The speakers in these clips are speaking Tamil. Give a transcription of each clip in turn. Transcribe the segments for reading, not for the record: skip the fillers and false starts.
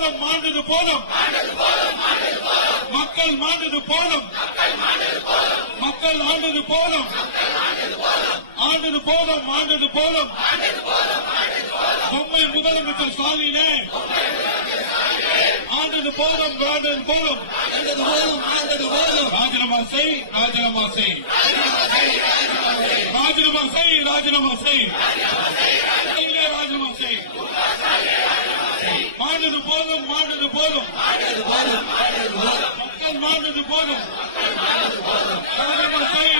போதும் மாண்டது போதும் மக்கள் மாண்டது போதும் மக்கள் ஆண்டது போதும் ஆண்டது போதும் ஆண்டது போதும் பொம்மை முதலமைச்சர் ஸ்டாலினே ஆண்டது போதும் ஆண்டது போதும் ஆண்டது போதும் ராஜினாமா செய் ராஜினாமா செய் ராஜினாமா செய் ராஜினாமா செய் ராஜினாமா செய் மாண்டது போதும் மாண்டது போதும் மக்கள் மாண்டது போதும் ராஜினாமா செய்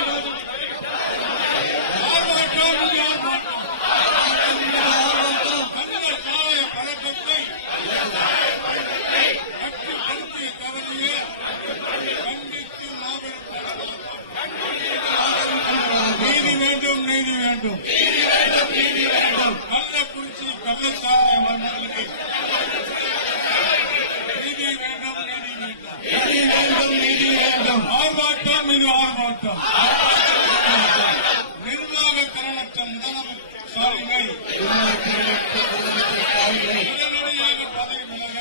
நீதி வேண்டும் கள்ளக்குறிச்சி கள்ளச்சாலை மன்னர்களுக்கு நீதி வேண்டும் ஆர்ப்பாட்டம் இது ஆர்ப்பாட்டம் நிர்வாக திறனற்ற முதலமைச்சர் ஸ்டாலினை உடனடியாக பதவி விலக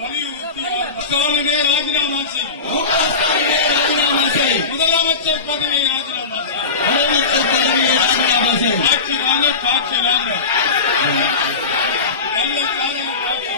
வலியுறுத்தி ஸ்டாலினை ராஜினாமா செய் முதலமைச்சர் பதவியை ராஜினாமா செய் ஆட்சி வாங்க காட்சி வாங்க நல்ல காலையில் காட்சி